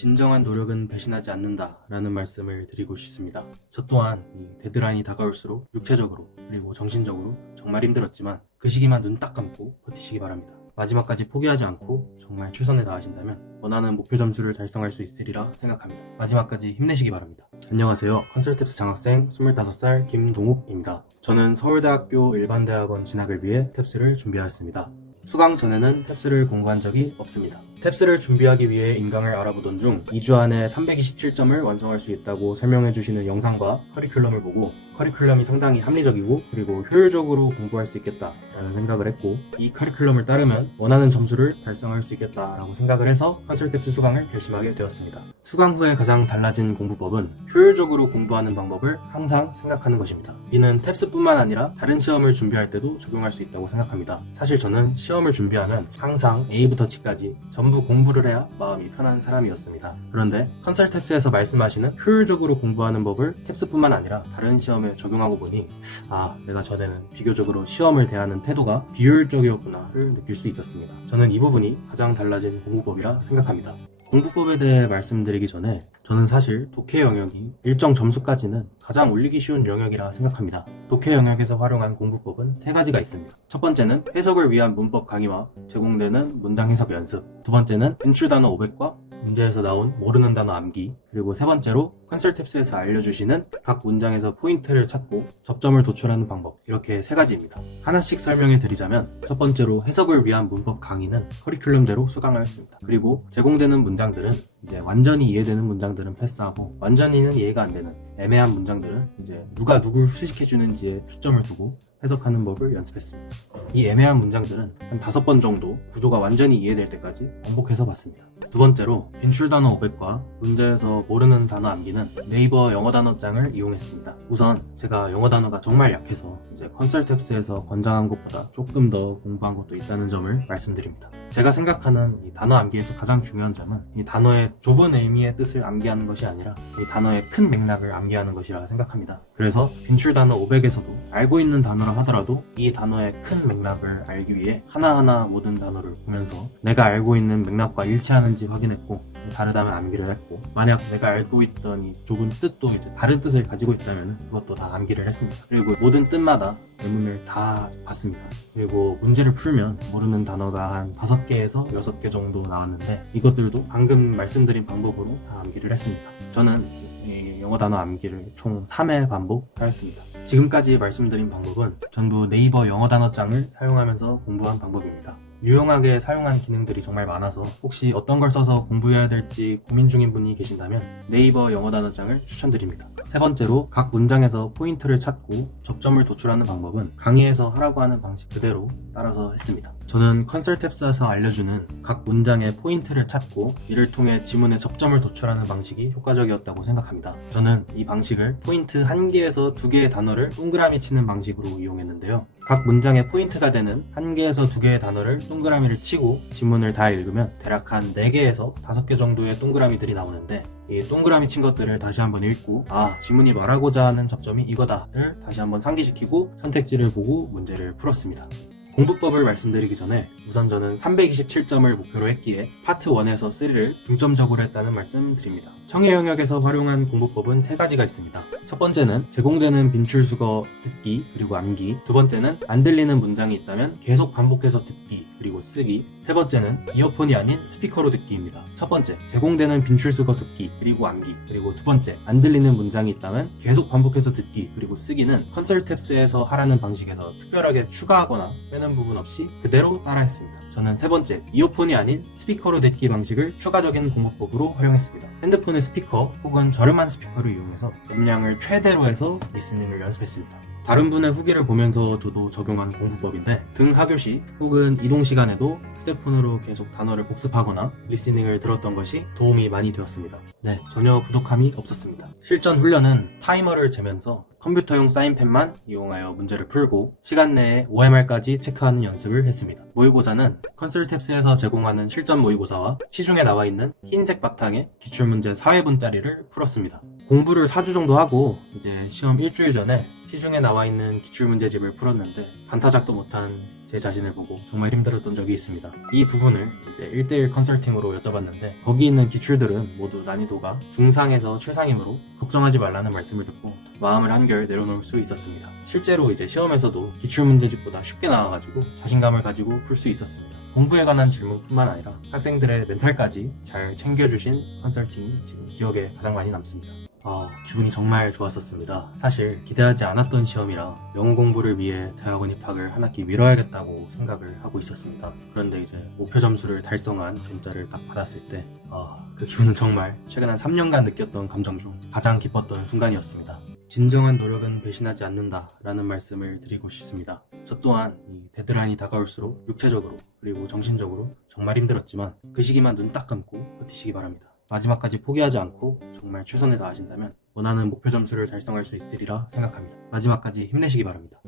진정한 노력은 배신하지 않는다 라는 말씀을 드리고 싶습니다. 저 또한 이 데드라인이 다가올수록 육체적으로 그리고 정신적으로 정말 힘들었지만 그 시기만 눈 딱 감고 버티시기 바랍니다. 마지막까지 포기하지 않고 정말 최선을 다하신다면 원하는 목표 점수를 달성할 수 있으리라 생각합니다. 마지막까지 힘내시기 바랍니다. 안녕하세요. 컨설탭스 장학생 25살 김동욱입니다. 저는 서울대학교 일반대학원 진학을 위해 탭스를 준비하였습니다. 수강 전에는 탭스를 공부한 적이 없습니다. 탭스를 준비하기 위해 인강을 알아보던 중 2주 안에 327점을 완성할 수 있다고 설명해 주시는 영상과 커리큘럼을 보고 커리큘럼이 상당히 합리적이고 그리고 효율적으로 공부할 수 있겠다라는 생각을 했고, 이 커리큘럼을 따르면 원하는 점수를 달성할 수 있겠다라고 생각을 해서 컨설탭스 수강을 결심하게 되었습니다. 수강 후에 가장 달라진 공부법은 효율적으로 공부하는 방법을 항상 생각하는 것입니다. 이는 탭스뿐만 아니라 다른 시험을 준비할 때도 적용할 수 있다고 생각합니다. 사실 저는 시험을 준비하면 항상 A부터 G까지 전부 공부를 해야 마음이 편한 사람이었습니다. 그런데 컨설탭스에서 말씀하시는 효율적으로 공부하는 법을 탭스뿐만 아니라 다른 시험에 적용하고 보니 내가 전에는 비교적으로 시험을 대하는 태도가 비효율적이었구나를 느낄 수 있었습니다. 저는 이 부분이 가장 달라진 공부법이라 생각합니다. 공부법에 대해 말씀드리기 전에 저는 사실 독해 영역이 일정 점수까지는 가장 올리기 쉬운 영역이라 생각합니다. 독해 영역에서 활용한 공부법은 3가지가 있습니다. 첫 번째는 해석을 위한 문법 강의와 제공되는 문장 해석 연습, 두 번째는 인출 단어 500과 문제에서 나온 모르는 단어 암기, 그리고 세 번째로 컨설탭스에서 알려주시는 각 문장에서 포인트를 찾고 접점을 도출하는 방법, 이렇게 3가지입니다. 하나씩 설명해 드리자면, 첫 번째로 해석을 위한 문법 강의는 커리큘럼대로 수강하였습니다. 그리고 제공되는 문장들은 이제 완전히 이해되는 문장들은 패스하고 완전히는 이해가 안 되는 애매한 문장들은 이제 누가 누굴 수식해주는지에 초점을 두고 해석하는 법을 연습했습니다. 이 애매한 문장들은 한 5번 정도 구조가 완전히 이해될 때까지 반복해서 봤습니다. 두 번째로 인출 단어 500과 문제에서 모르는 단어 암기는 네이버 영어 단어장을 이용했습니다. 우선 제가 영어 단어가 정말 약해서 이제 컨설탭스에서 권장한 것보다 조금 더 공부한 것도 있다는 점을 말씀드립니다. 제가 생각하는 이 단어 암기에서 가장 중요한 점은 이 단어의 좁은 의미의 뜻을 암기하는 것이 아니라 이 단어의 큰 맥락을 암기하는 것이라 생각합니다. 그래서 빈출 단어 500에서도 알고 있는 단어라 하더라도 이 단어의 큰 맥락을 알기 위해 하나하나 모든 단어를 보면서 내가 알고 있는 맥락과 일치하는지 확인했고, 다르다면 암기를 했고, 만약 내가 알고 있던 이 좁은 뜻도 이제 다른 뜻을 가지고 있다면 그것도 다 암기를 했습니다. 그리고 모든 뜻마다 예문을 다 봤습니다. 그리고 문제를 풀면 모르는 단어가 한 5개에서 6개 정도 나왔는데 이것들도 방금 말씀드린 방법으로 다 암기를 했습니다. 저는 이 영어 단어 암기를 총 3회 반복하였습니다. 지금까지 말씀드린 방법은 전부 네이버 영어 단어장을 사용하면서 공부한 방법입니다. 유용하게 사용한 기능들이 정말 많아서 혹시 어떤 걸 써서 공부해야 될지 고민 중인 분이 계신다면 네이버 영어 단어장을 추천드립니다. 세 번째로 각 문장에서 포인트를 찾고 접점을 도출하는 방법은 강의에서 하라고 하는 방식 그대로 따라서 했습니다. 저는 컨설탭스에서 알려주는 각 문장의 포인트를 찾고 이를 통해 지문의 접점을 도출하는 방식이 효과적이었다고 생각합니다. 저는 이 방식을 포인트 1개에서 2개의 단어를 동그라미 치는 방식으로 이용했는데요. 각 문장의 포인트가 되는 1개에서 2개의 단어를 동그라미를 치고 지문을 다 읽으면 대략 한 4개에서 5개 정도의 동그라미들이 나오는데, 이 동그라미 친 것들을 다시 한번 읽고 지문이 말하고자 하는 접점이 이거다를 다시 한번 상기시키고 선택지를 보고 문제를 풀었습니다. 공부법을 말씀드리기 전에 우선 저는 327점을 목표로 했기에 파트 1에서 3를 중점적으로 했다는 말씀 드립니다. 청해 영역에서 활용한 공부법은 3가지가 있습니다. 첫 번째는 제공되는 빈출수거 듣기 그리고 암기, 두 번째는 안 들리는 문장이 있다면 계속 반복해서 듣기 그리고 쓰기, 세 번째는 이어폰이 아닌 스피커로 듣기입니다. 첫 번째, 제공되는 빈출수거 듣기 그리고 암기, 그리고 두 번째, 안 들리는 문장이 있다면 계속 반복해서 듣기 그리고 쓰기는 컨설탭스에서 하라는 방식에서 특별하게 추가하거나 빼는 부분 없이 그대로 따라했습니다. 저는 세 번째, 이어폰이 아닌 스피커로 듣기 방식을 추가적인 공부법으로 활용했습니다. 핸드폰의 스피커 혹은 저렴한 스피커를 이용해서 음량을 최대로 해서 리스닝을 연습했습니다. 다른 분의 후기를 보면서 저도 적용한 공부법인데, 등 하교 시 혹은 이동 시간에도 휴대폰으로 계속 단어를 복습하거나 리스닝을 들었던 것이 도움이 많이 되었습니다. 전혀 부족함이 없었습니다. 실전 훈련은 타이머를 재면서 컴퓨터용 사인펜만 이용하여 문제를 풀고 시간 내에 OMR까지 체크하는 연습을 했습니다. 모의고사는 컨설탭스에서 제공하는 실전 모의고사와 시중에 나와 있는 흰색 바탕의 기출문제 4회분짜리를 풀었습니다. 공부를 4주 정도 하고 이제 시험 일주일 전에 시중에 나와 있는 기출문제집을 풀었는데 반타작도 못한 제 자신을 보고 정말 힘들었던 적이 있습니다. 이 부분을 이제 1대1 컨설팅으로 여쭤봤는데 거기 있는 기출들은 모두 난이도가 중상에서 최상이므로 걱정하지 말라는 말씀을 듣고 마음을 한결 내려놓을 수 있었습니다. 실제로 이제 시험에서도 기출 문제집보다 쉽게 나와가지고 자신감을 가지고 풀 수 있었습니다. 공부에 관한 질문뿐만 아니라 학생들의 멘탈까지 잘 챙겨주신 컨설팅이 지금 기억에 가장 많이 남습니다. 기분이 정말 좋았었습니다. 사실 기대하지 않았던 시험이라 영어 공부를 위해 대학원 입학을 한 학기 미뤄야겠다고 생각을 하고 있었습니다. 그런데 이제 목표 점수를 달성한 점자를 딱 받았을 때 그 기분은 정말 최근 한 3년간 느꼈던 감정 중 가장 기뻤던 순간이었습니다. 진정한 노력은 배신하지 않는다 라는 말씀을 드리고 싶습니다. 저 또한 이 데드라인이 다가올수록 육체적으로 그리고 정신적으로 정말 힘들었지만 그 시기만 눈 딱 감고 버티시기 바랍니다. 마지막까지 포기하지 않고 정말 최선을 다하신다면 원하는 목표 점수를 달성할 수 있으리라 생각합니다. 마지막까지 힘내시기 바랍니다.